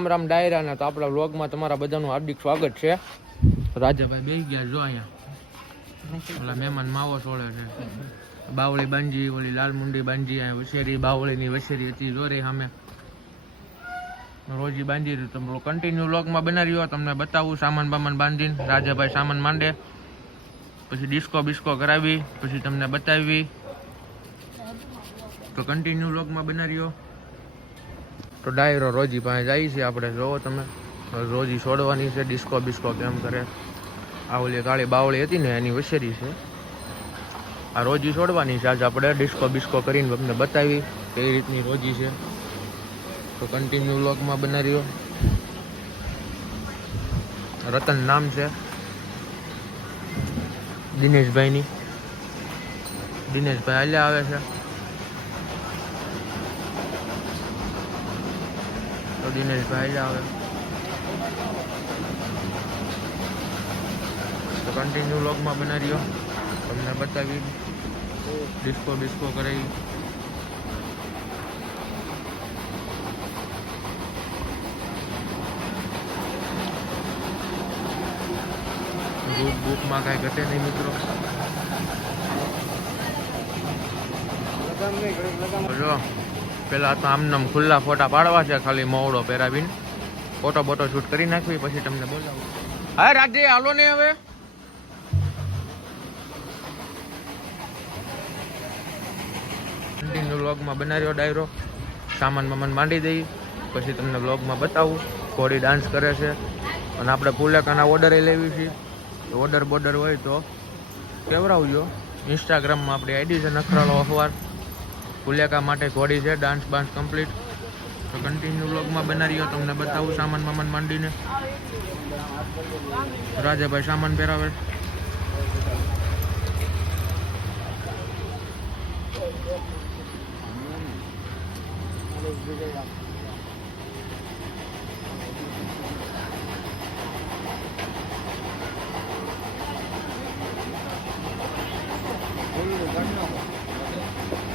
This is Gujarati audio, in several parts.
રામ રામ ડાયરા ને તો આપણા વ્લોગમાં તમારા બધાનું હાર્દિક સ્વાગત છે. રાજાભાઈ બેસી ગયા જો અહીંયા ઓલા મહેમાન માવો છોડે છે. બાવળી બાંજી ઓલી લાલ મુંડી બાંજી વછેરી બાવળીની વછેરી હતી જોરે સામે રોજી બાંધી તમે કન્ટિન્યુ વ્લોગમાં બનાવ્યો તમને બતાવું સામાન બામાન બાંધીને રાજાભાઈ સામાન માંડે પછી ડિસ્કો બિસ્કો કરાવી પછી તમને બતાવી તો કન્ટિન્યુ વ્લોગમાં બનાવ્યો. તો ડાયરો રોજી પાસે જાય છે આપણે જોવો તમે રોજી છોડવાની છે ડિસ્કો બિસ્કો કેમ કરે. આ ઓલી કાળી બાવળી હતી ને એની વછેરી છે આ રોજી છોડવાની છે. આજે આપણે ડિસ્કો બિસ્કો કરીને તમને બતાવી કઈ રીતની રોજી છે તો કન્ટિન્યુ વ્લોગમાં બનાવ્યો. રતન નામ છે દિનેશભાઈની. દિનેશભાઈ હાલ્યા આવે છે તો દિનેશભાઈ હાલ્યા આવે તો કન્ટિન્યુ વ્લોગમાં બનાવ્યો તમને બતાવી ડિસ્કો બિસ્કો કરાવી. બુકમાં કાંઈ ઘટે નહીં મિત્રો. જો પેલા તો આમનામ ખુલ્લા ફોટા પાડવા છે ખાલી મોવડો પહેરાવીને ફોટો બોટો શૂટ કરી નાખવી પછી તમને બોલાવું. હા રાજે હાલો ને હવે કન્ટિન્યુ વ્લોગમાં બનાવ્યો ડાયરો સામાન મામાન માંડી દઈ પછી તમને વ્લોગમાં બતાવું. ઘોડી ડાન્સ કરે છે અને આપણે પુલેકાના ઓર્ડર લેવી છે. ઓર્ડર બોર્ડર હોય તો કેવરાવજો. ઇન્સ્ટાગ્રામમાં આપણી આઈડી છે નખરાળો અખબાર. પુલેકા માટે ઘોડી છે ડાન્સ બાન્સ કમ્પ્લીટ તો કન્ટિન્યુ વ્લોગમાં બનાવ્યો તમને બતાવું સામાન મામાન માંડીને. રાજાભાઈ સામાન પહેરાવે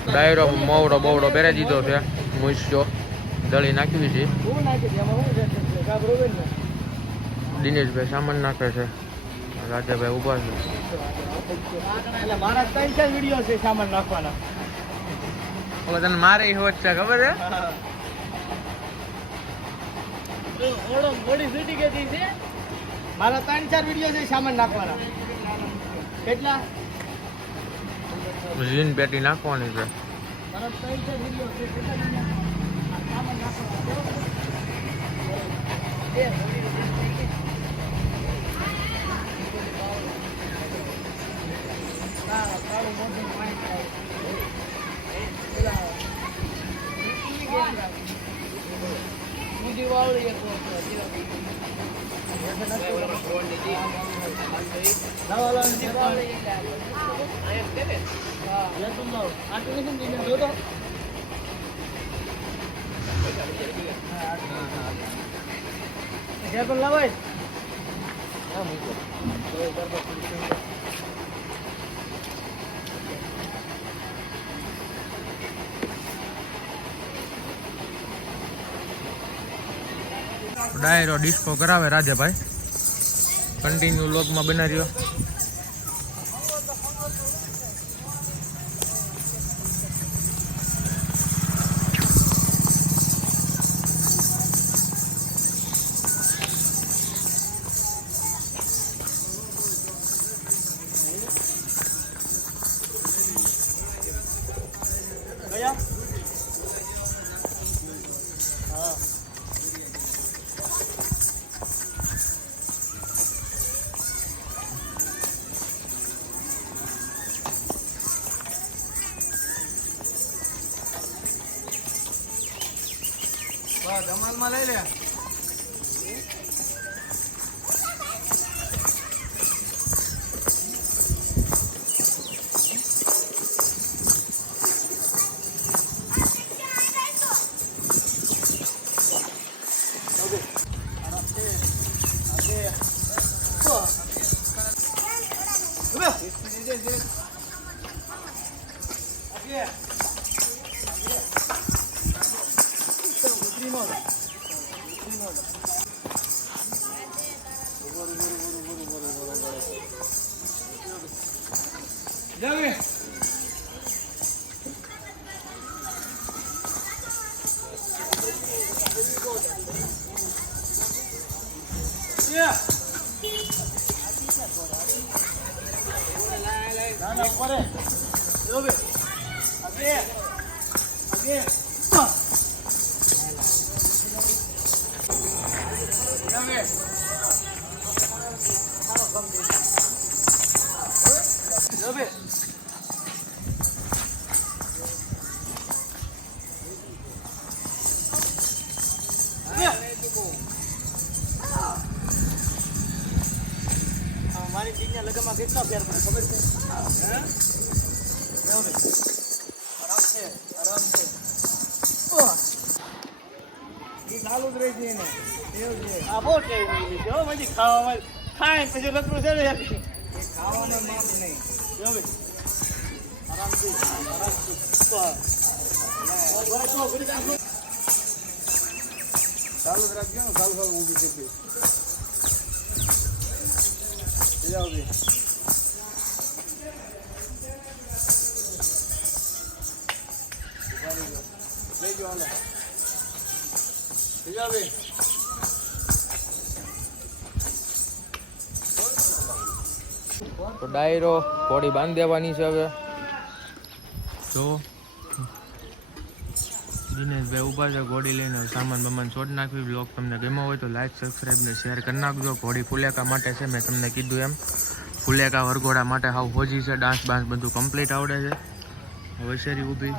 ડાયરો મોવડો બોવડો પહેરી દીધો છે. મૂછો દળી નાખવી છે. દિનેશભાઈ સામાન નાખે છે રાજાભાઈ ઉભા છે. તને મારે હોત છે ખબર છે મારા 3-4 વિડીયો છે સામાન નાખવાના. કેટલા જીન પેટી નાખવાની છે. ડાયરો ડિસ્કો કરાવે રાજાભાઈ કન્ટિન્યુ વ્લોગમાં બનાવ્યો. ધમાલમાં લઈ લે. જમી મારી ટીમના લગનમાં કેટલા ફેર પડે ખબર છે? હે? જાઓ ભાઈ. આરામ છે. ઈ ચાલુ જ રહી છે એને. એવું છે. આ બહુ ટેવ થઈ ગઈ છે હો પછી ખાવામાં. ખાય પછી લગડું છે ને યાર. એ ખાવામાં માપ નહીં. જાઓ ભાઈ. આરામથી. ચાલુ જ રાખજો ને ચાલુ ઊભી થઈ જાઓ ભાઈ. લઈ જાઓ હાલો. લઈ જાઓ ભાઈ. તો ડાયરો ઘોડી બાંધી દેવાની છે હવે. જો દિનેશભાઈ ઊભા છે ઘોડી લઈને. સામાન બમાન છોડ નાખવી. બ્લોગ તમને ગમ્યો હોય તો લાઈક સબસ્ક્રાઈબ ને શેર કરી નાખજો. ઘોડી ફુલેકા માટે છે, મેં તમને કીધું એમ. ફુલેકા વરઘોડા માટે હાવ હોજી છે. ડાન્સ બાન્સ બધું કમ્પ્લીટ આવડે છે. હવે શેરી ઊભી